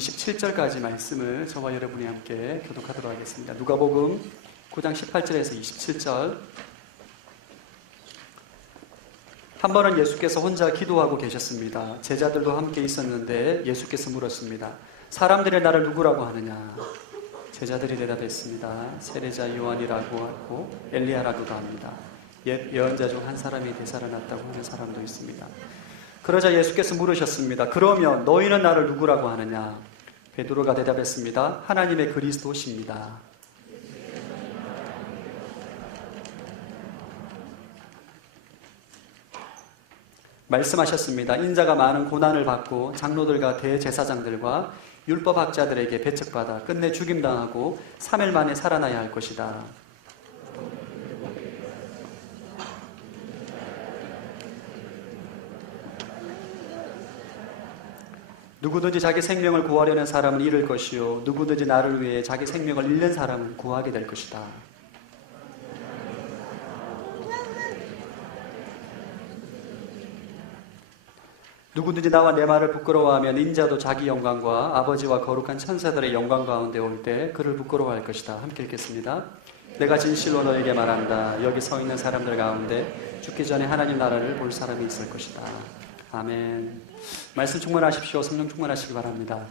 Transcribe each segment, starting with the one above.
27절까지 말씀을 저와 여러분이 함께 교독하도록 하겠습니다. 누가복음 9장 18절에서 27절. 한 번은 예수께서 혼자 기도하고 계셨습니다. 제자들도 함께 있었는데 예수께서 물었습니다. 사람들이 나를 누구라고 하느냐? 제자들이 대답했습니다. 세례자 요한이라고 하고 엘리야라고도 합니다. 옛 예언자 중 한 사람이 되살아났다고 하는 사람도 있습니다. 그러자 예수께서 물으셨습니다. 그러면 너희는 나를 누구라고 하느냐? 베드로가 대답했습니다. 하나님의 그리스도십니다. 말씀하셨습니다. 인자가 많은 고난을 받고 장로들과 대제사장들과 율법학자들에게 배척받아 끝내 죽임당하고 3일 만에 살아나야 할 것이다. 누구든지 자기 생명을 구하려는 사람은 잃을 것이요 누구든지 나를 위해 자기 생명을 잃는 사람은 구하게 될 것이다. 누구든지 나와 내 말을 부끄러워하면 인자도 자기 영광과 아버지와 거룩한 천사들의 영광 가운데 올 때 그를 부끄러워할 것이다. 함께 읽겠습니다. 내가 진실로 너에게 말한다. 여기 서 있는 사람들 가운데 죽기 전에 하나님 나라를 볼 사람이 있을 것이다. 아멘. 말씀 충만하십시오. 성령 충만하시기 바랍니다.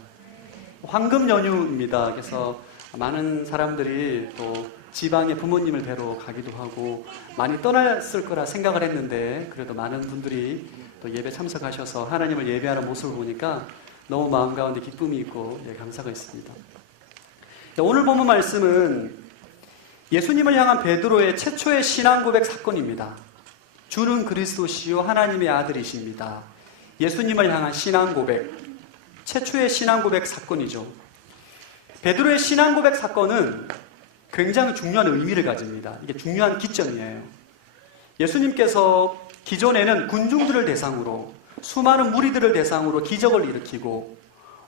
황금 연휴입니다. 그래서 많은 사람들이 또 지방에 부모님을 뵈러 가기도 하고 많이 떠났을 거라 생각을 했는데 그래도 많은 분들이 또 예배 참석하셔서 하나님을 예배하는 모습을 보니까 너무 마음 가운데 기쁨이 있고 감사가 있습니다. 오늘 본문 말씀은 예수님을 향한 베드로의 최초의 신앙 고백 사건입니다. 주는 그리스도시요 하나님의 아들이십니다. 예수님을 향한 신앙 고백, 최초의 신앙 고백 사건이죠. 베드로의 신앙 고백 사건은 굉장히 중요한 의미를 가집니다. 이게 중요한 기점이에요. 예수님께서 기존에는 군중들을 대상으로 수많은 무리들을 대상으로 기적을 일으키고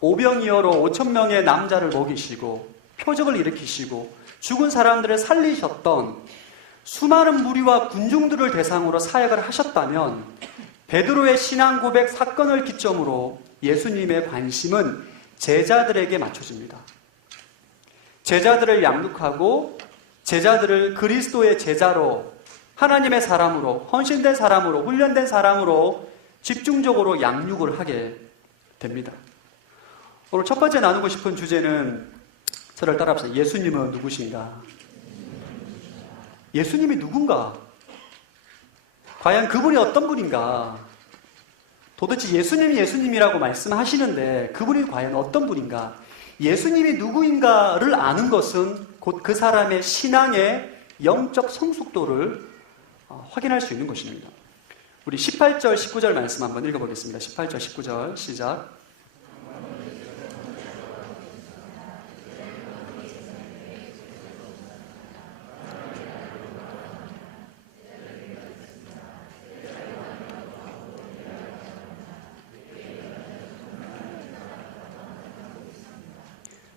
오병이어로 5,000명의 남자를 먹이시고 표적을 일으키시고 죽은 사람들을 살리셨던 수많은 무리와 군중들을 대상으로 사역을 하셨다면 베드로의 신앙 고백 사건을 기점으로 예수님의 관심은 제자들에게 맞춰집니다. 제자들을 양육하고 제자들을 그리스도의 제자로 하나님의 사람으로 헌신된 사람으로 훈련된 사람으로 집중적으로 양육을 하게 됩니다. 오늘 첫 번째 나누고 싶은 주제는 저를 따라합시다. 예수님은 누구신가? 예수님이 누군가? 과연 그분이 어떤 분인가? 도대체 예수님이 예수님이라고 말씀하시는데 그분이 과연 어떤 분인가? 예수님이 누구인가를 아는 것은 곧 그 사람의 신앙의 영적 성숙도를 확인할 수 있는 것입니다. 우리 18절, 19절 말씀 한번 읽어보겠습니다. 18절, 19절 시작.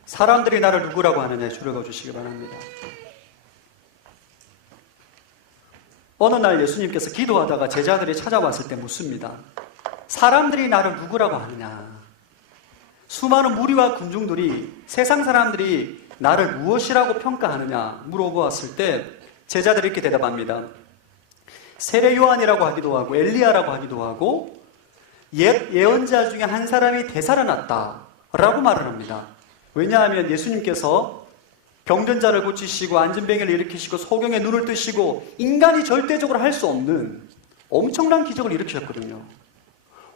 사람들이 나를 누구라고 하느냐에 줄을 그어주시기 바랍니다. 어느 날 예수님께서 기도하다가 제자들이 찾아왔을 때 묻습니다. 사람들이 나를 누구라고 하느냐? 수많은 무리와 군중들이 세상 사람들이 나를 무엇이라고 평가하느냐 물어보았을 때 제자들이 이렇게 대답합니다. 세례 요한이라고 하기도 하고 엘리야라고 하기도 하고 옛 예언자 중에 한 사람이 되살아났다라고 말을 합니다. 왜냐하면 예수님께서 병든 자를 고치시고 안진뱅이를 일으키시고 소경의 눈을 뜨시고 인간이 절대적으로 할 수 없는 엄청난 기적을 일으키셨거든요.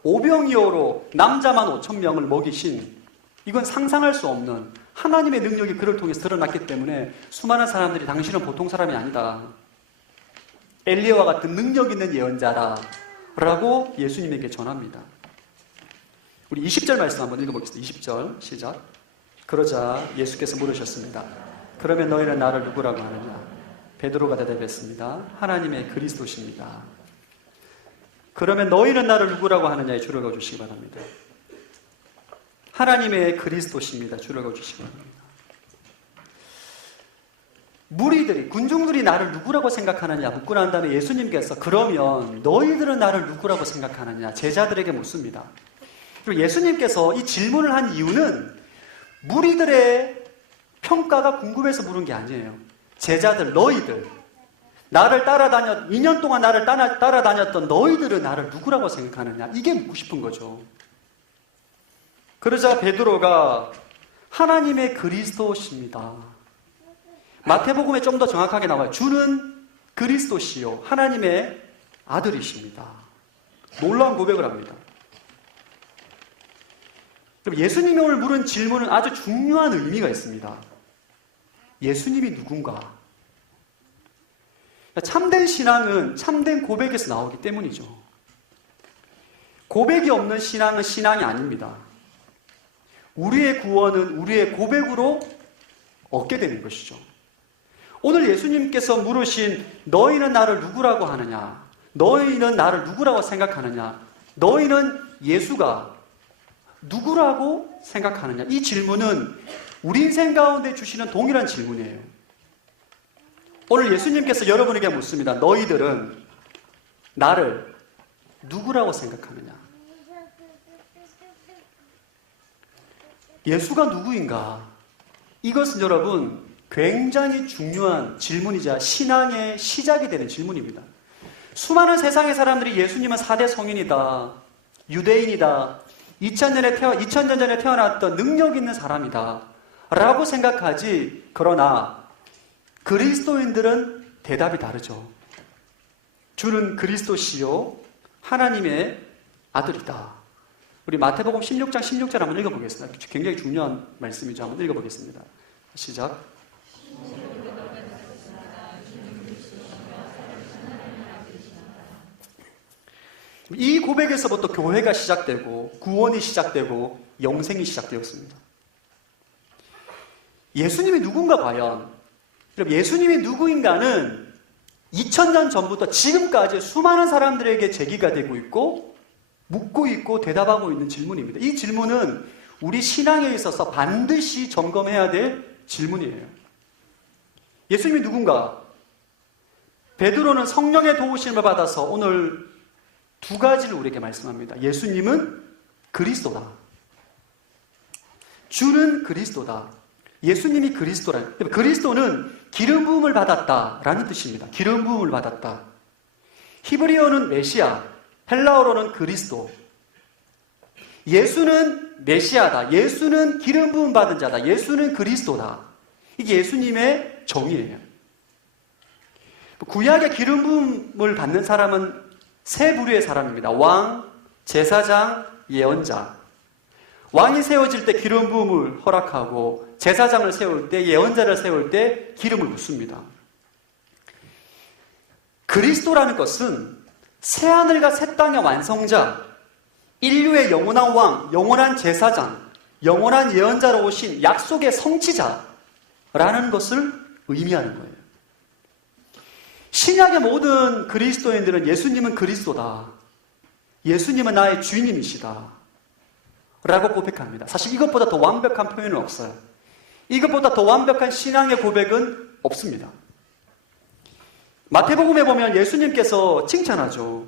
오병이어로 남자만 5,000명을 먹이신 이건 상상할 수 없는 하나님의 능력이 그를 통해서 드러났기 때문에 수많은 사람들이 당신은 보통 사람이 아니다. 엘리야와 같은 능력 있는 예언자라 라고 예수님에게 전합니다. 우리 20절 말씀 한번 읽어보겠습니다. 20절 시작. 그러자 예수께서 물으셨습니다. 그러면 너희는 나를 누구라고 하느냐? 베드로가 대답했습니다. 하나님의 그리스도십니다. 그러면 너희는 나를 누구라고 하느냐에 줄을 그어주시기 바랍니다. 하나님의 그리스도십니다. 줄을 그어주시기 바랍니다. 무리들이, 군중들이 나를 누구라고 생각하느냐 묻고 난 다음에 예수님께서 그러면 너희들은 나를 누구라고 생각하느냐 제자들에게 묻습니다. 그리고 예수님께서 이 질문을 한 이유는 무리들의 평가가 궁금해서 물은 게 아니에요. 제자들, 너희들, 나를 따라다녔, 2년 동안 나를 따라다녔던 너희들은 나를 누구라고 생각하느냐? 이게 묻고 싶은 거죠. 그러자 베드로가 하나님의 그리스도십니다. 마태복음에 좀 더 정확하게 나와요. 주는 그리스도시요 하나님의 아들이십니다. 놀라운 고백을 합니다. 그럼 예수님이 오늘 물은 질문은 아주 중요한 의미가 있습니다. 예수님이 누군가? 참된 신앙은 참된 고백에서 나오기 때문이죠. 고백이 없는 신앙은 신앙이 아닙니다. 우리의 구원은 우리의 고백으로 얻게 되는 것이죠. 오늘 예수님께서 물으신 너희는 나를 누구라고 하느냐? 너희는 나를 누구라고 생각하느냐? 너희는 예수가 누구라고 생각하느냐? 이 질문은 우리 인생 가운데 주시는 동일한 질문이에요. 오늘 예수님께서 여러분에게 묻습니다. 너희들은 나를 누구라고 생각하느냐? 예수가 누구인가? 이것은 여러분 굉장히 중요한 질문이자 신앙의 시작이 되는 질문입니다. 수많은 세상의 사람들이 예수님은 4대 성인이다, 유대인이다, 2000년 전에 태어났던 능력 있는 사람이다 라고 생각하지. 그러나 그리스도인들은 대답이 다르죠. 주는 그리스도시요 하나님의 아들이다. 우리 마태복음 16장 16절 한번 읽어보겠습니다. 굉장히 중요한 말씀이죠. 한번 읽어보겠습니다. 시작. 이 고백에서부터 교회가 시작되고 구원이 시작되고 영생이 시작되었습니다. 예수님이 누군가 과연? 예수님이 누구인가는 2000년 전부터 지금까지 수많은 사람들에게 제기가 되고 있고 묻고 있고 대답하고 있는 질문입니다. 이 질문은 우리 신앙에 있어서 반드시 점검해야 될 질문이에요. 예수님이 누군가? 베드로는 성령의 도우심을 받아서 오늘 두 가지를 우리에게 말씀합니다. 예수님은 그리스도다. 주는 그리스도다. 예수님이 그리스도라. 그리스도는 기름 부음을 받았다라는 뜻입니다. 기름 부음을 받았다. 히브리어는 메시아, 헬라어로는 그리스도. 예수는 메시아다. 예수는 기름 부음 받은 자다. 예수는 그리스도다. 이게 예수님의 정의예요. 구약의 기름 부음을 받는 사람은 세 부류의 사람입니다. 왕, 제사장, 예언자. 왕이 세워질 때 기름 부음을 허락하고 제사장을 세울 때, 예언자를 세울 때 기름을 붓습니다. 그리스도라는 것은 새하늘과 새 땅의 완성자, 인류의 영원한 왕, 영원한 제사장, 영원한 예언자로 오신 약속의 성취자라는 것을 의미하는 거예요. 신약의 모든 그리스도인들은 예수님은 그리스도다. 예수님은 나의 주인님이시다. 라고 고백합니다. 사실 이것보다 더 완벽한 표현은 없어요. 이것보다 더 완벽한 신앙의 고백은 없습니다. 마태복음에 보면 예수님께서 칭찬하죠.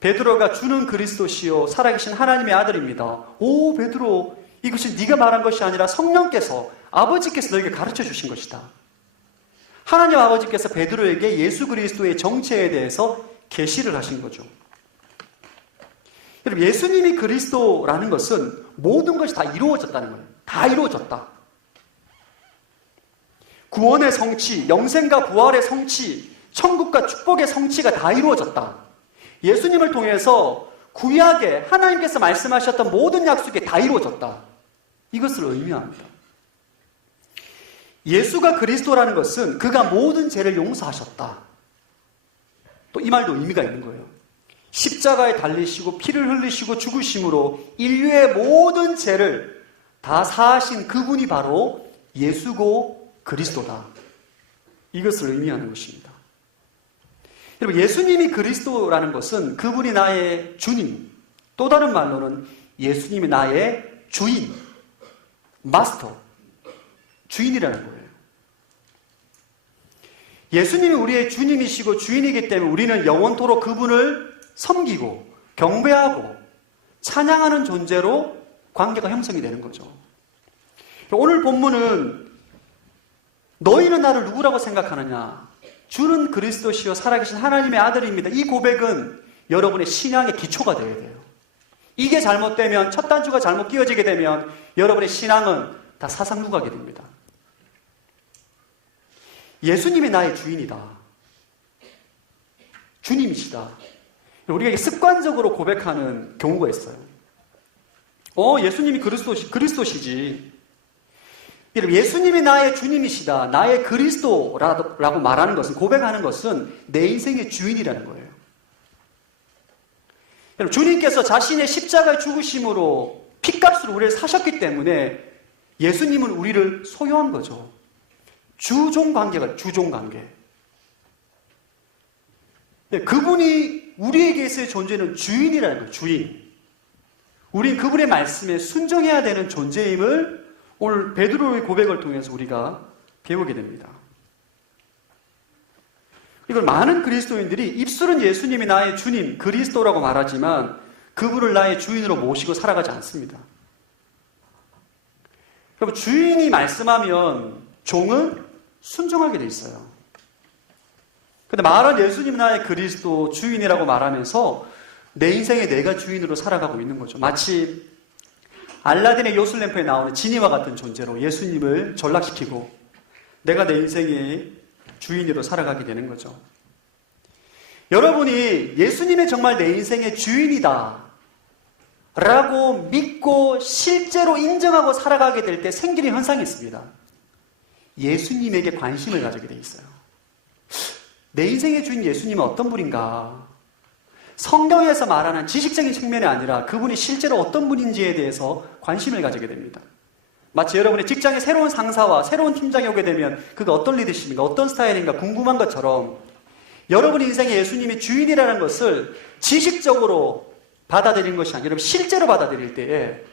베드로가 주는 그리스도시요 살아계신 하나님의 아들입니다. 오 베드로, 이것이 네가 말한 것이 아니라 성령께서, 아버지께서 너에게 가르쳐 주신 것이다. 하나님 아버지께서 베드로에게 예수 그리스도의 정체에 대해서 계시를 하신 거죠. 여러분, 예수님이 그리스도라는 것은 모든 것이 다 이루어졌다는 거예요. 다 이루어졌다. 구원의 성취, 영생과 부활의 성취, 천국과 축복의 성취가 다 이루어졌다. 예수님을 통해서 구약에 하나님께서 말씀하셨던 모든 약속이 다 이루어졌다. 이것을 의미합니다. 예수가 그리스도라는 것은 그가 모든 죄를 용서하셨다. 또 이 말도 의미가 있는 거예요. 십자가에 달리시고 피를 흘리시고 죽으심으로 인류의 모든 죄를 다 사하신 그분이 바로 예수고 그리스도다. 이것을 의미하는 것입니다. 여러분, 예수님이 그리스도라는 것은 그분이 나의 주님, 또 다른 말로는 예수님이 나의 주인, 마스터, 주인이라는 거예요. 예수님이 우리의 주님이시고 주인이기 때문에 우리는 영원토록 그분을 섬기고 경배하고 찬양하는 존재로 관계가 형성이 되는 거죠. 오늘 본문은 너희는 나를 누구라고 생각하느냐? 주는 그리스도시요 살아계신 하나님의 아들입니다. 이 고백은 여러분의 신앙의 기초가 되어야 돼요. 이게 잘못되면, 첫 단추가 잘못 끼워지게 되면 여러분의 신앙은 다 사상누각이 됩니다. 예수님이 나의 주인이다. 주님이시다. 우리가 습관적으로 고백하는 경우가 있어요. 예수님이 그리스도시지. 예수님이 나의 주님이시다. 나의 그리스도라고 말하는 것은, 고백하는 것은 내 인생의 주인이라는 거예요. 주님께서 자신의 십자가의 죽으심으로 핏값으로 우리를 사셨기 때문에 예수님은 우리를 소유한 거죠. 주종관계가 주종관계. 그분이 우리에게서의 존재는 주인이라는 거예요. 주인. 우린 그분의 말씀에 순종해야 되는 존재임을 오늘 베드로의 고백을 통해서 우리가 배우게 됩니다. 이걸 많은 그리스도인들이 입술은 예수님이 나의 주님, 그리스도라고 말하지만 그분을 나의 주인으로 모시고 살아가지 않습니다. 여러분, 주인이 말씀하면 종은 순종하게 돼 있어요. 근데 말은 예수님 나의 그리스도 주인이라고 말하면서 내 인생에 내가 주인으로 살아가고 있는 거죠. 마치 알라딘의 요술램프에 나오는 지니와 같은 존재로 예수님을 전락시키고 내가 내 인생의 주인으로 살아가게 되는 거죠. 여러분이 예수님이 정말 내 인생의 주인이다 라고 믿고 실제로 인정하고 살아가게 될 때 생기는 현상이 있습니다. 예수님에게 관심을 가지게 돼 있어요. 내 인생의 주인 예수님은 어떤 분인가? 성경에서 말하는 지식적인 측면이 아니라 그분이 실제로 어떤 분인지에 대해서 관심을 가지게 됩니다. 마치 여러분의 직장에 새로운 상사와 새로운 팀장이 오게 되면 그가 어떤 리더십인가, 어떤 스타일인가 궁금한 것처럼 여러분 인생의 예수님이 주인이라는 것을 지식적으로 받아들이는 것이 아니라 실제로 받아들일 때에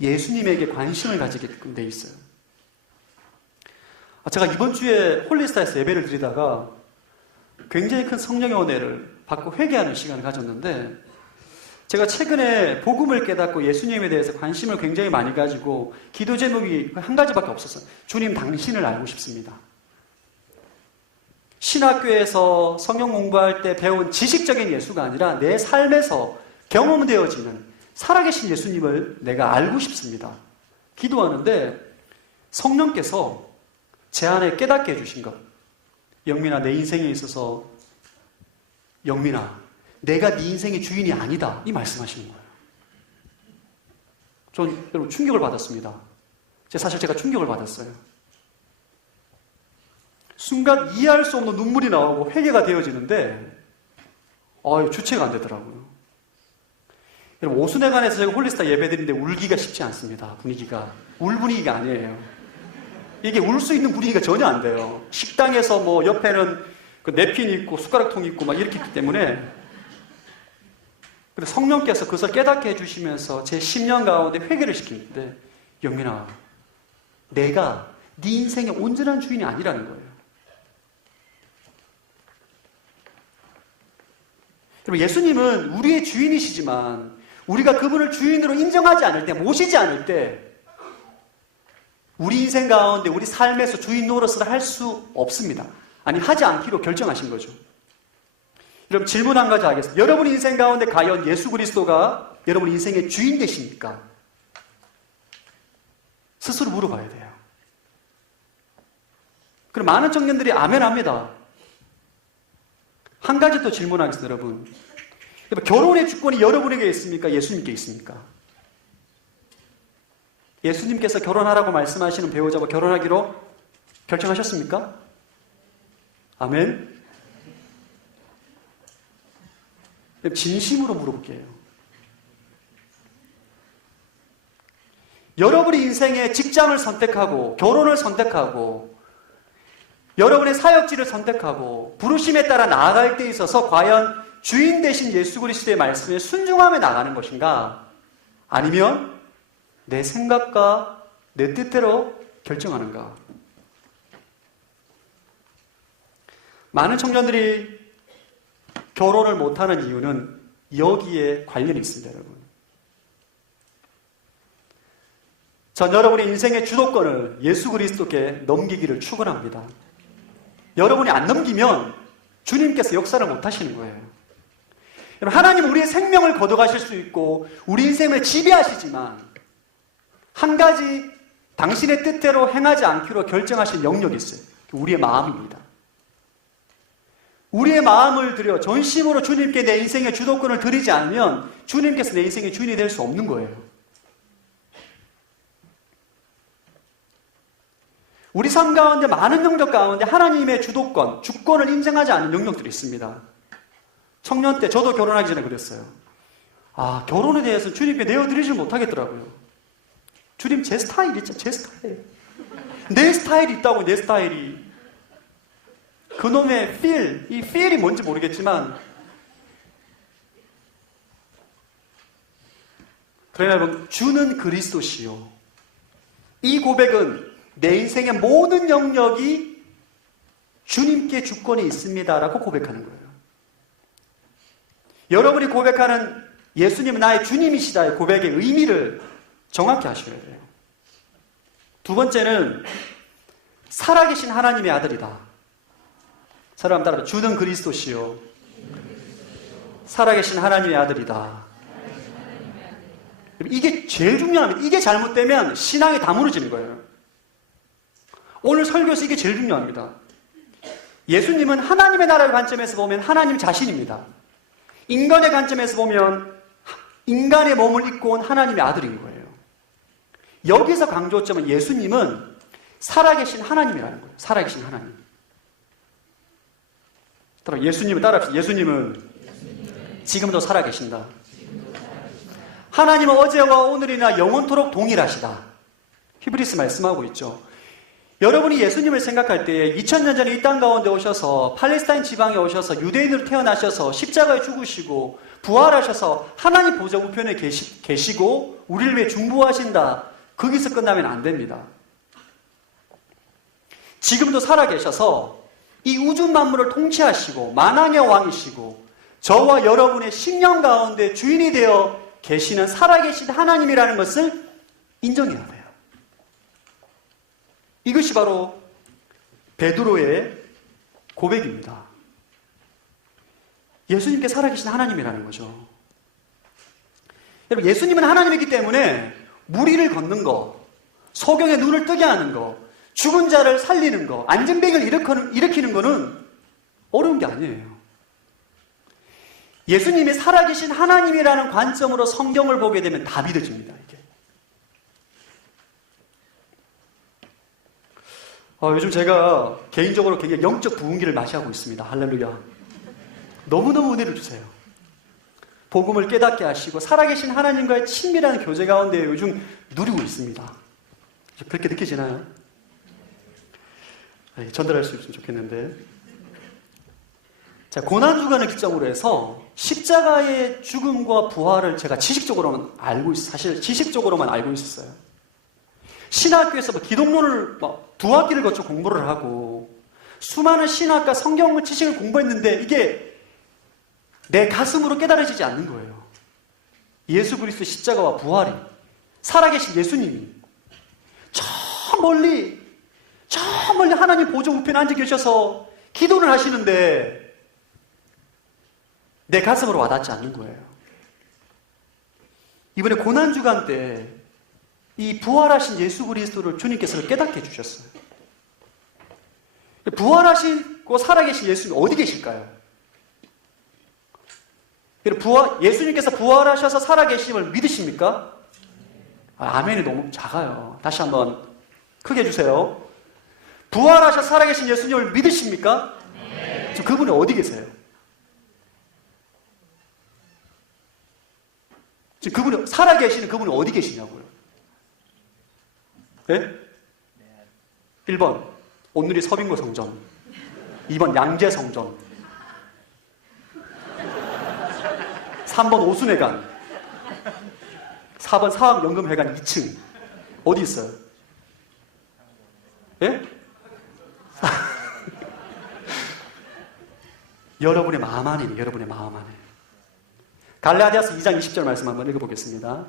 예수님에게 관심을 가지게끔 돼 있어요. 제가 이번 주에 홀리스타에서 예배를 드리다가 굉장히 큰 성령의 은혜를 받고 회개하는 시간을 가졌는데, 제가 최근에 복음을 깨닫고 예수님에 대해서 관심을 굉장히 많이 가지고 기도 제목이 한 가지밖에 없었어요. 주님, 당신을 알고 싶습니다. 신학교에서 성경 공부할 때 배운 지식적인 예수가 아니라 내 삶에서 경험되어지는 살아계신 예수님을 내가 알고 싶습니다. 기도하는데 성령께서 제 안에 깨닫게 해주신 것. 영민아, 내 인생에 있어서 영민아, 내가 네 인생의 주인이 아니다. 이 말씀하시는 거예요. 전 여러분 충격을 받았습니다. 사실 제가 충격을 받았어요. 순간 이해할 수 없는 눈물이 나오고 회개가 되어지는데 주체가 안 되더라고요. 여러분, 오순회관에서 제가 홀리스타 예배드리는데 울기가 쉽지 않습니다. 분위기가. 울 분위기가 아니에요. 이게 울 수 있는 분위기가 전혀 안 돼요. 식당에서 뭐 옆에는 그 냅킨 있고 숟가락통 있고 막 이렇게 있기 때문에. 근데 성령께서 그것을 깨닫게 해주시면서 제 10년 가운데 회개를 시키는데, 영민아, 내가 네 인생의 온전한 주인이 아니라는 거예요. 여러분, 예수님은 우리의 주인이시지만 우리가 그분을 주인으로 인정하지 않을 때, 모시지 않을 때 우리 인생 가운데 우리 삶에서 주인 노릇을 할 수 없습니다. 아니, 하지 않기로 결정하신 거죠. 여러분, 질문 한 가지 하겠습니다. 여러분 인생 가운데 과연 예수 그리스도가 여러분 인생의 주인 되십니까? 스스로 물어봐야 돼요. 그럼 많은 청년들이 아멘 합니다. 한 가지 더 질문하겠습니다, 여러분. 결혼의 주권이 여러분에게 있습니까? 예수님께 있습니까? 예수님께서 결혼하라고 말씀하시는 배우자와 결혼하기로 결정하셨습니까? 아멘. 진심으로 물어볼게요. 여러분이 인생의 직장을 선택하고 결혼을 선택하고 여러분의 사역지를 선택하고 부르심에 따라 나아갈 때 있어서 과연 주인 되신 예수 그리스도의 말씀에 순종하며 나가는 것인가? 아니면 내 생각과 내 뜻대로 결정하는가? 많은 청년들이 결혼을 못하는 이유는 여기에 관련이 있습니다, 여러분. 전 여러분의 인생의 주도권을 예수 그리스도께 넘기기를 축원합니다. 여러분이 안 넘기면 주님께서 역사를 못 하시는 거예요. 하나님은 우리의 생명을 거둬가실 수 있고 우리 인생을 지배하시지만 한 가지 당신의 뜻대로 행하지 않기로 결정하신 영역이 있어요. 우리의 마음입니다. 우리의 마음을 들여 전심으로 주님께 내 인생의 주도권을 드리지 않으면 주님께서 내 인생의 주인이 될 수 없는 거예요. 우리 삶 가운데 많은 영역 가운데 하나님의 주도권, 주권을 인정하지 않는 영역들이 있습니다. 청년 때 저도 결혼하기 전에 그랬어요. 결혼에 대해서 주님께 내어드리지 못하겠더라고요. 주님 제 스타일 있죠? 제 스타일. 내 스타일이 있다고 내 스타일이. 그놈의 feel, 이 feel이 뭔지 모르겠지만 그러나 여러분 주는 그리스도시요. 이 고백은 내 인생의 모든 영역이 주님께 주권이 있습니다라고 고백하는 거예요. 여러분이 고백하는 예수님은 나의 주님이시다의 고백의 의미를 정확히 하셔야 돼요. 두 번째는 살아계신 하나님의 아들이다. 사람 따라 주는 그리스도시요. 살아계신 하나님의 아들이다. 이게 제일 중요합니다. 이게 잘못되면 신앙이 다 무너지는 거예요. 오늘 설교에서 이게 제일 중요합니다. 예수님은 하나님의 나라의 관점에서 보면 하나님 자신입니다. 인간의 관점에서 보면 인간의 몸을 입고 온 하나님의 아들인 거예요. 여기서 강조점은 예수님은 살아계신 하나님이라는 거예요. 살아계신 하나님. 예수님을 따라합시다. 예수님은 지금도 살아계신다. 하나님은 어제와 오늘이나 영원토록 동일하시다. 히브리서 말씀하고 있죠. 여러분이 예수님을 생각할 때 2000년 전에 이 땅 가운데 오셔서 팔레스타인 지방에 오셔서 유대인으로 태어나셔서 십자가에 죽으시고 부활하셔서 하나님 보좌 우편에 계시고 우리를 위해 중보하신다. 거기서 끝나면 안 됩니다. 지금도 살아계셔서 이 우주 만물을 통치하시고 만왕의 왕이시고 저와 여러분의 심령 가운데 주인이 되어 계시는 살아계신 하나님이라는 것을 인정해야 돼요. 이것이 바로 베드로의 고백입니다. 예수님께 살아계신 하나님이라는 거죠. 여러분, 예수님은 하나님이기 때문에 무리를 걷는 거, 소경의 눈을 뜨게 하는 거, 죽은 자를 살리는 거, 안전병을 일으키는 거는 어려운 게 아니에요. 예수님이 살아계신 하나님이라는 관점으로 성경을 보게 되면 다 믿어집니다. 이게. 요즘 제가 개인적으로 굉장히 영적 부흥기를 맞이하고 있습니다. 할렐루야. 너무너무 은혜를 주세요. 복음을 깨닫게 하시고 살아계신 하나님과의 친밀한 교제 가운데 요즘 누리고 있습니다. 그렇게 느껴지나요? 전달할 수 있으면 좋겠는데. 자, 고난주간을 기점으로 해서 십자가의 죽음과 부활을 제가 지식적으로만 알고 있어요. 사실 지식적으로만 알고 있었어요. 신학교에서 기독론을 두 학기를 거쳐 공부를 하고 수많은 신학과 성경 지식을 공부했는데 이게 내 가슴으로 깨달아지지 않는 거예요. 예수 그리스도 십자가와 부활이, 살아계신 예수님이 저 멀리 하나님 보좌 우편에 앉아 계셔서 기도를 하시는데 내 가슴으로 와닿지 않는 거예요. 이번에 고난주간 때 이 부활하신 예수 그리스도를 주님께서 깨닫게 해주셨어요. 부활하시고 살아계신 예수님 어디 계실까요? 예수님께서 부활하셔서 살아계심을 믿으십니까? 아멘이 너무 작아요. 다시 한번 크게 해주세요. 부활하셔서 살아계신 예수님을 믿으십니까? 지금 그분이 어디 계세요? 지금 그분이 살아계시는 그분이 어디 계시냐고요? 네? 1번 오늘이 서빙고 성전, 2번 양재 성전, 3번 오순회관, 4번 사학연금회관 2층. 어디 있어요? 예? 여러분의 마음 안에, 여러분의 마음 안에. 갈라디아서 2장 20절 말씀 한번 읽어보겠습니다.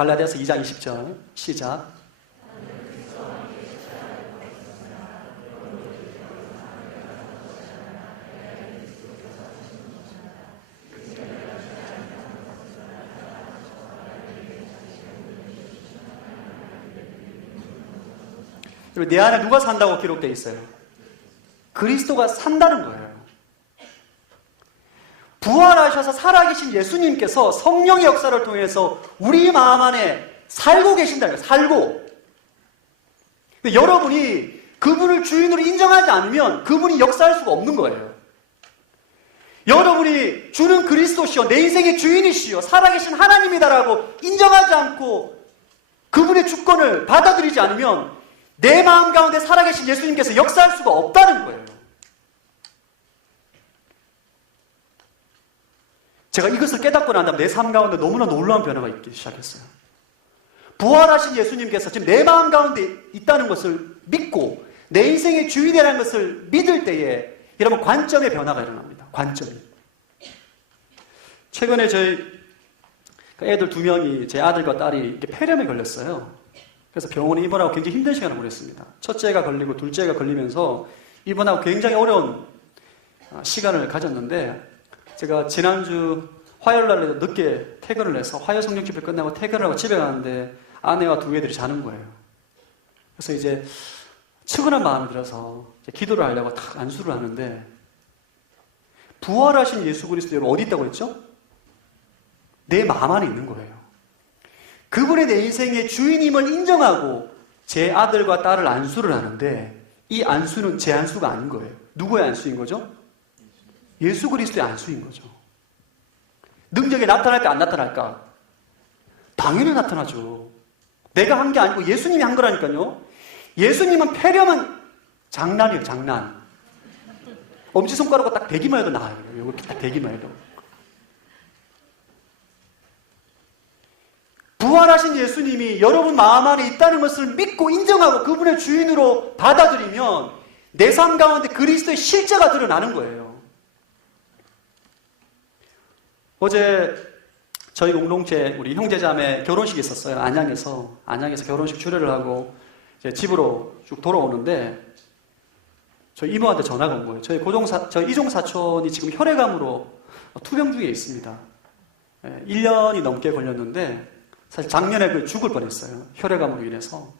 갈라디아서 2장 20절 시작. 내 안에 누가 산다고 기록되어 있어요? 그리스도가 산다는 거예요. 부활하셔서 살아계신 예수님께서 성령의 역사를 통해서 우리 마음 안에 살고 계신다는 거예요. 살고. 근데 여러분이 그분을 주인으로 인정하지 않으면 그분이 역사할 수가 없는 거예요. 여러분이 주는 그리스도시요 내 인생의 주인이시요 살아계신 하나님이다라고 인정하지 않고 그분의 주권을 받아들이지 않으면 내 마음 가운데 살아계신 예수님께서 역사할 수가 없다는 거예요. 제가 이것을 깨닫고 난 다음에 내 삶 가운데 너무나 놀라운 변화가 있기 시작했어요. 부활하신 예수님께서 지금 내 마음 가운데 있다는 것을 믿고 내 인생의 주인이라는 것을 믿을 때에 여러분 관점의 변화가 일어납니다. 관점이. 최근에 저희 애들 2명이 제 아들과 딸이 이렇게 폐렴에 걸렸어요. 그래서 병원에 입원하고 굉장히 힘든 시간을 보냈습니다. 첫째가 걸리고 둘째가 걸리면서 입원하고 굉장히 어려운 시간을 가졌는데 제가 지난주 화요일 날에 늦게 퇴근을 해서 화요 성령 집회 끝나고 퇴근을 하고 집에 가는데 아내와 두 애들이 자는 거예요. 그래서 이제 측은한 마음이 들어서 기도를 하려고 탁 안수를 하는데 부활하신 예수 그리스도 여러분 어디 있다고 했죠? 내 마음 안에 있는 거예요. 그분의 내 인생의 주인임을 인정하고 제 아들과 딸을 안수를 하는데 이 안수는 제 안수가 아닌 거예요. 누구의 안수인 거죠? 예수 그리스도의 안수인 거죠. 능력이 나타날까 안 나타날까? 당연히 나타나죠. 내가 한 게 아니고 예수님이 한 거라니까요. 예수님은 폐렴은 장난이에요. 장난. 엄지손가락으로 딱 대기만 해도 나아요. 이렇게 딱 대기만 해도. 부활하신 예수님이 여러분 마음 안에 있다는 것을 믿고 인정하고 그분의 주인으로 받아들이면 내 삶 가운데 그리스도의 실제가 드러나는 거예요. 어제 저희 공동체 우리 형제자매 결혼식이 있었어요. 안양에서 결혼식 주례를 하고 이제 집으로 쭉 돌아오는데 저희 이모한테 전화가 온 거예요. 저희 이종 사촌이 지금 혈액암으로 투병 중에 있습니다. 1년이 넘게 걸렸는데 사실 작년에 죽을 뻔했어요. 혈액암으로 인해서.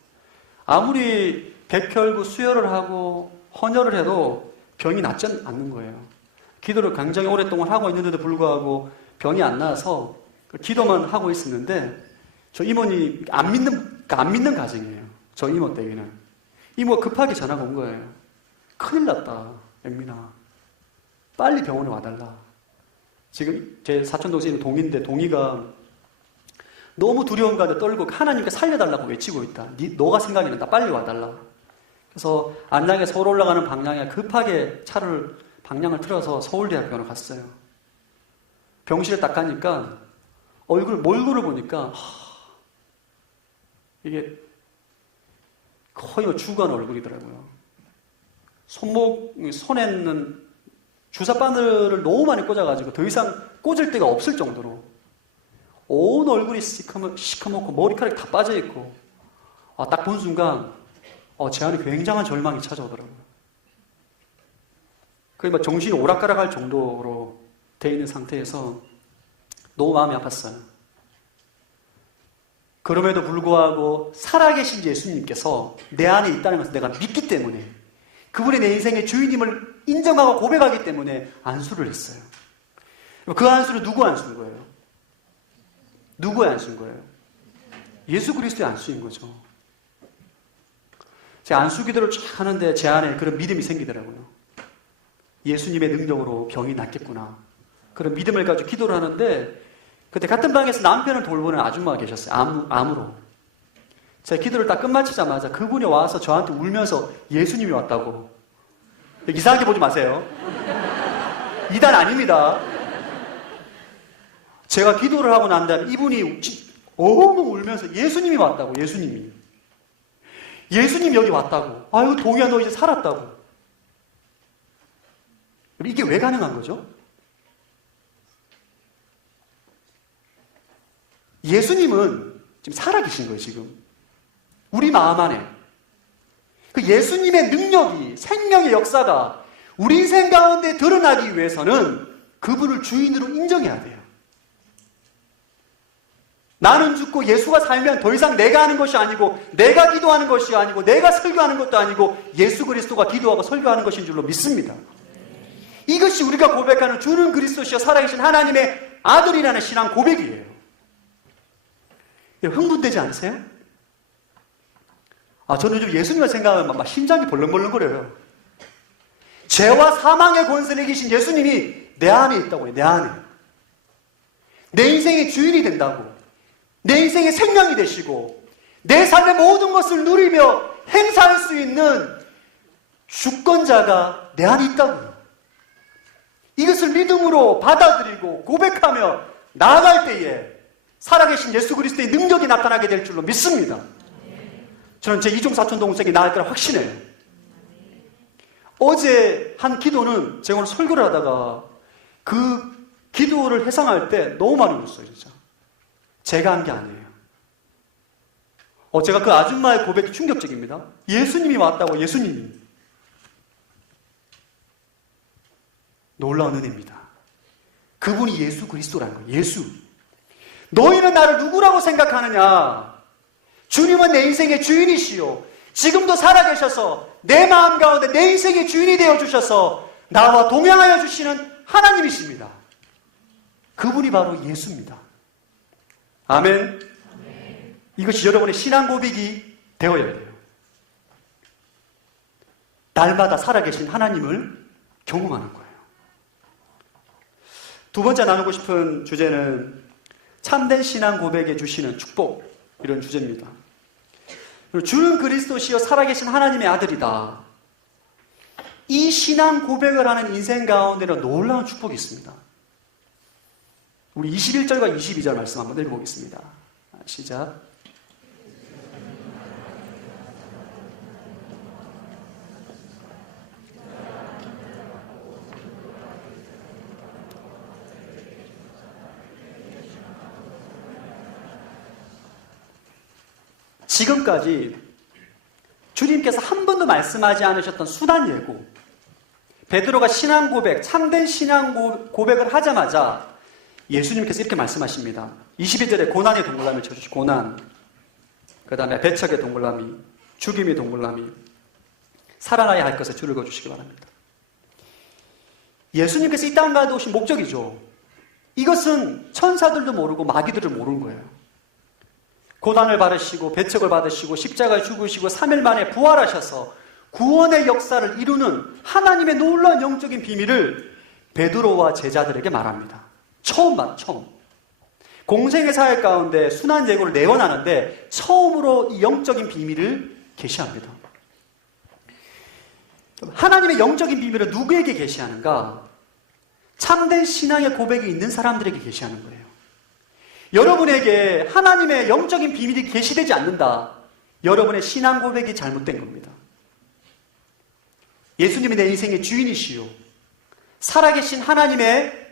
아무리 백혈구 수혈을 하고 헌혈을 해도 병이 낫지 않는 거예요. 기도를 굉장히 오랫동안 하고 있는데도 불구하고 병이 안 나서 기도만 하고 있었는데 저 이모니 안 믿는 가정이에요. 저 이모 댁에는. 이모가 급하게 전화가 온 거예요. 큰일 났다, 영민아. 빨리 병원에 와달라. 지금 제 사촌 동생이 동인데 동이가 너무 두려운 가운데 떨고 하나님께 살려달라고 외치고 있다. 너가 생각이 난다. 빨리 와달라. 그래서 안양에 서울 올라가는 방향에 급하게 차를 방향을 틀어서 서울대학교로 갔어요. 병실에 딱 가니까 몰골을 보니까 이게 거의 죽어가는 얼굴이더라고요. 손에는 주사 바늘을 너무 많이 꽂아가지고 더 이상 꽂을 데가 없을 정도로 온 얼굴이 시커멓고 머리카락이 다 빠져있고 딱 본 순간 제 안에 굉장한 절망이 찾아오더라고요. 거의 막 정신이 오락가락할 정도로 돼 있는 상태에서 너무 마음이 아팠어요. 그럼에도 불구하고 살아계신 예수님께서 내 안에 있다는 것을 내가 믿기 때문에 그분이 내 인생의 주인임을 인정하고 고백하기 때문에 안수를 했어요. 그 안수는 누구 안수인 거예요? 누구의 안수인 거예요? 예수 그리스도의 안수인 거죠. 제 안수 기도를 쫙 하는데 제 안에 그런 믿음이 생기더라고요. 예수님의 능력으로 병이 낫겠구나. 그런 믿음을 가지고 기도를 하는데 그때 같은 방에서 남편을 돌보는 아줌마가 계셨어요. 암으로. 제가 기도를 딱 끝마치자마자 그분이 와서 저한테 울면서 예수님이 왔다고. 이상하게 보지 마세요. 이단 아닙니다. 제가 기도를 하고 난 다음에 이분이 엉엉 울면서 예수님이 왔다고. 예수님이 여기 왔다고. 아유 동이야 너 이제 살았다고. 이게 왜 가능한 거죠? 예수님은 지금 살아계신 거예요, 지금. 우리 마음 안에. 그 예수님의 능력이, 생명의 역사가 우리 인생 가운데 드러나기 위해서는 그분을 주인으로 인정해야 돼요. 나는 죽고 예수가 살면 더 이상 내가 하는 것이 아니고, 내가 기도하는 것이 아니고, 내가 설교하는 것도 아니고, 예수 그리스도가 기도하고 설교하는 것인 줄로 믿습니다. 이것이 우리가 고백하는 주는 그리스도시여 살아계신 하나님의 아들이라는 신앙 고백이에요. 흥분되지 않으세요? 저는 요즘 예수님을 생각하면 막 심장이 벌렁벌렁거려요. 죄와 사망의 권세를 이기신 예수님이 내 안에 있다고 해요. 내 안에. 내 인생의 주인이 된다고. 내 인생의 생명이 되시고 내 삶의 모든 것을 누리며 행사할 수 있는 주권자가 내 안에 있다고요. 이것을 믿음으로 받아들이고 고백하며 나아갈 때에 살아계신 예수 그리스도의 능력이 나타나게 될 줄로 믿습니다. 저는 제 이종 사촌 동생이 나을 거라 확신해요. 어제 한 기도는 제가 오늘 설교를 하다가 그 기도를 회상할 때 너무 많이 울었어요, 진짜. 제가 한 게 아니에요. 제가 그 아줌마의 고백이 충격적입니다. 예수님이 왔다고, 예수님이. 놀라운 은혜입니다. 그분이 예수 그리스도라는 거예요. 예수. 너희는 나를 누구라고 생각하느냐? 주님은 내 인생의 주인이시요. 지금도 살아계셔서 내 마음 가운데 내 인생의 주인이 되어주셔서 나와 동행하여 주시는 하나님이십니다. 그분이 바로 예수입니다. 아멘. 이것이 여러분의 신앙 고백이 되어야 돼요. 날마다 살아계신 하나님을 경험하는 거예요. 두 번째 나누고 싶은 주제는 참된 신앙 고백에 주시는 축복, 이런 주제입니다. 주는 그리스도시여 살아계신 하나님의 아들이다. 이 신앙 고백을 하는 인생 가운데는 놀라운 축복이 있습니다. 우리 21절과 22절 말씀 한번 읽어보겠습니다. 시작. 지금까지 주님께서 한 번도 말씀하지 않으셨던 순한 예고, 베드로가 신앙 고백, 참된 신앙 고백을 하자마자 예수님께서 이렇게 말씀하십니다. 22절에 고난의 동글라미를 쳐주시고, 고난, 그 다음에 배척의 동글라미, 죽임의 동글라미, 살아나야 할 것에 줄을 그어주시기 바랍니다. 예수님께서 이 땅 가운데 오신 목적이죠. 이것은 천사들도 모르고 마귀들도 모르는 거예요. 고난을 받으시고 배척을 받으시고 십자가에 죽으시고 3일 만에 부활하셔서 구원의 역사를 이루는 하나님의 놀라운 영적인 비밀을 베드로와 제자들에게 말합니다. 처음. 공생의 사역 가운데 순한 예고를 내원하는데 처음으로 이 영적인 비밀을 계시합니다. 하나님의 영적인 비밀을 누구에게 계시하는가? 참된 신앙의 고백이 있는 사람들에게 계시하는 거예요. 여러분에게 하나님의 영적인 비밀이 계시되지 않는다. 여러분의 신앙 고백이 잘못된 겁니다. 예수님이 내 인생의 주인이시요, 살아계신 하나님의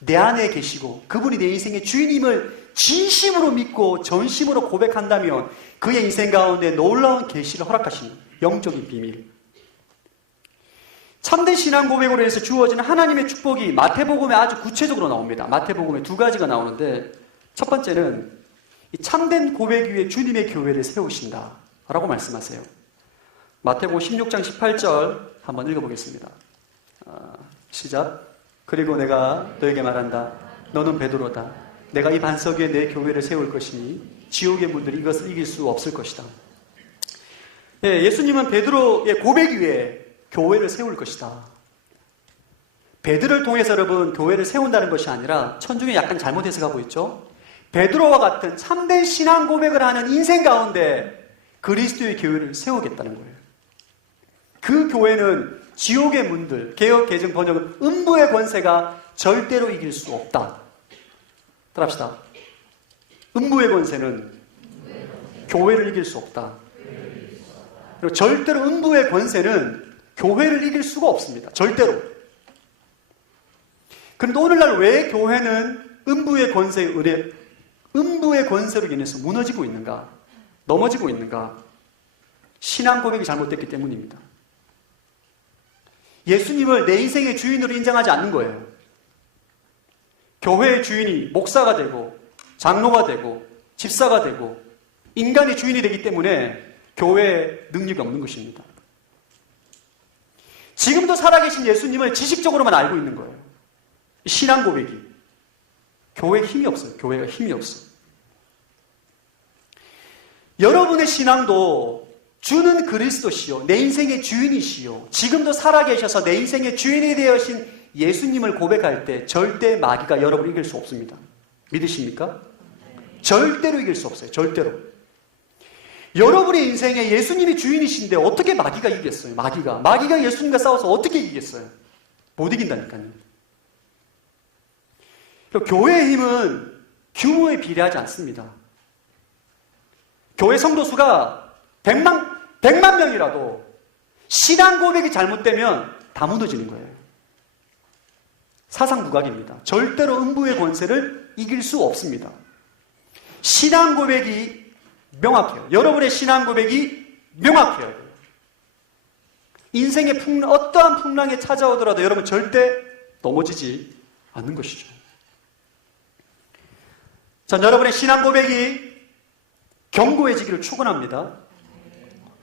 내 안에 계시고 그분이 내 인생의 주인임을 진심으로 믿고 전심으로 고백한다면 그의 인생 가운데 놀라운 계시를 허락하신 영적인 비밀. 참된 신앙 고백으로 해서 주어지는 하나님의 축복이 마태복음에 아주 구체적으로 나옵니다. 마태복음에 두 가지가 나오는데, 첫 번째는 이 참된 고백 위에 주님의 교회를 세우신다 라고 말씀하세요. 마태복음 16장 18절 한번 읽어보겠습니다. 시작. 그리고 내가 너에게 말한다. 너는 베드로다. 내가 이 반석 위에 내 교회를 세울 것이니 지옥의 문들이 이것을 이길 수 없을 것이다. 예수님은 베드로의 고백 위에 교회를 세울 것이다. 베드로를 통해서 여러분 교회를 세운다는 것이 아니라 천중에 약간 잘못 해석하고 있죠. 베드로와 같은 참된 신앙 고백을 하는 인생 가운데 그리스도의 교회를 세우겠다는 거예요. 그 교회는 지옥의 문들, 개역 개정 번역은 음부의 권세가 절대로 이길 수 없다. 따라합시다. 음부의 권세는 교회를 이길 수 없다. 그리고 절대로 음부의 권세는 교회를 이길 수가 없습니다. 절대로. 그런데 오늘날 왜 교회는 음부의 권세에 음부의 권세로 인해서 무너지고 있는가? 넘어지고 있는가? 신앙 고백이 잘못됐기 때문입니다. 예수님을 내 인생의 주인으로 인정하지 않는 거예요. 교회의 주인이 목사가 되고 장로가 되고 집사가 되고 인간의 주인이 되기 때문에 교회에 능력이 없는 것입니다. 지금도 살아계신 예수님을 지식적으로만 알고 있는 거예요. 신앙 고백이. 교회에 힘이 없어요. 교회가 힘이 없어요. 여러분의 신앙도 주는 그리스도시요 내 인생의 주인이시요 지금도 살아계셔서 내 인생의 주인이 되어신 예수님을 고백할 때 절대 마귀가 여러분을 이길 수 없습니다. 믿으십니까? 절대로 이길 수 없어요. 절대로. 여러분의 인생에 예수님이 주인이신데 어떻게 마귀가 이기겠어요? 마귀가 예수님과 싸워서 어떻게 이기겠어요? 못 이긴다니까요. 교회의 힘은 규모에 비례하지 않습니다. 교회 성도 수가 100만 명이라도 신앙 고백이 잘못되면 다 무너지는 거예요. 사상 무각입니다. 절대로 음부의 권세를 이길 수 없습니다. 신앙 고백이 명확해요. 여러분의 신앙 고백이 명확해요. 인생의 어떠한 풍랑이 찾아오더라도 여러분 절대 넘어지지 않는 것이죠. 전 여러분의 신앙 고백이 견고해지기를 축원합니다.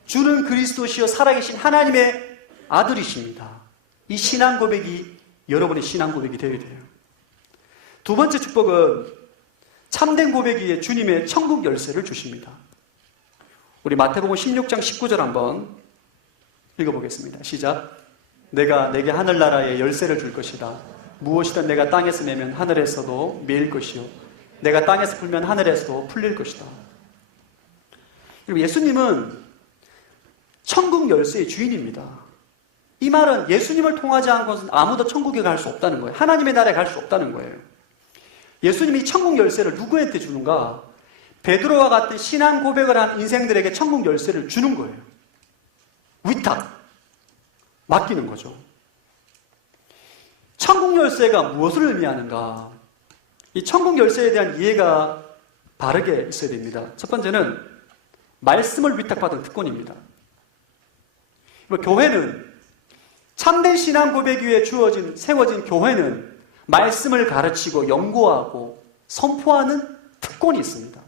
주는 그리스도시요 살아계신 하나님의 아들이십니다. 이 신앙 고백이 여러분의 신앙 고백이 되어야 돼요. 두 번째 축복은 참된 고백이 주님의 천국 열쇠를 주십니다. 우리 마태복음 16장 19절 한번 읽어보겠습니다. 시작. 내가 내게 하늘나라의 열쇠를 줄 것이다. 무엇이든 내가 땅에서 내면 하늘에서도 매일 것이요 내가 땅에서 풀면 하늘에서도 풀릴 것이다. 그리고 예수님은 천국 열쇠의 주인입니다. 이 말은 예수님을 통하지 않은 것은 아무도 천국에 갈 수 없다는 거예요. 하나님의 나라에 갈 수 없다는 거예요. 예수님이 천국 열쇠를 누구한테 주는가? 베드로와 같은 신앙 고백을 한 인생들에게 천국 열쇠를 주는 거예요. 위탁, 맡기는 거죠. 천국 열쇠가 무엇을 의미하는가? 이 천국 열쇠에 대한 이해가 바르게 있어야 됩니다. 첫 번째는 말씀을 위탁받은 특권입니다. 교회는 참된 신앙 고백 위에 세워진 교회는 말씀을 가르치고 연구하고 선포하는 특권이 있습니다.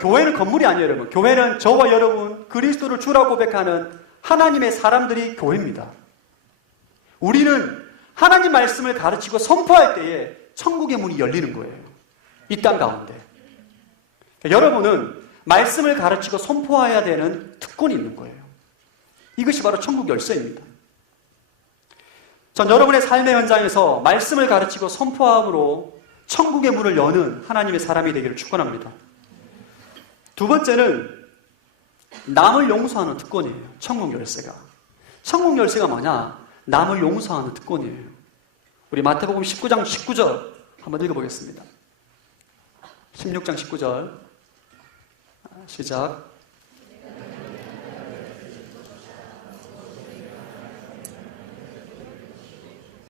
교회는 건물이 아니에요, 여러분. 교회는 저와 여러분 그리스도를 주라고 고백하는 하나님의 사람들이 교회입니다. 우리는 하나님 말씀을 가르치고 선포할 때에 천국의 문이 열리는 거예요. 이 땅 가운데. 여러분은 말씀을 가르치고 선포해야 되는 특권이 있는 거예요. 이것이 바로 천국 열쇠입니다. 전 여러분의 삶의 현장에서 말씀을 가르치고 선포함으로 천국의 문을 여는 하나님의 사람이 되기를 축원합니다. 두 번째는 남을 용서하는 특권이에요. 천국 열쇠가. 천국 열쇠가 뭐냐? 남을 용서하는 특권이에요. 우리 마태복음 19장 19절 한번 읽어보겠습니다. 16장 19절 시작.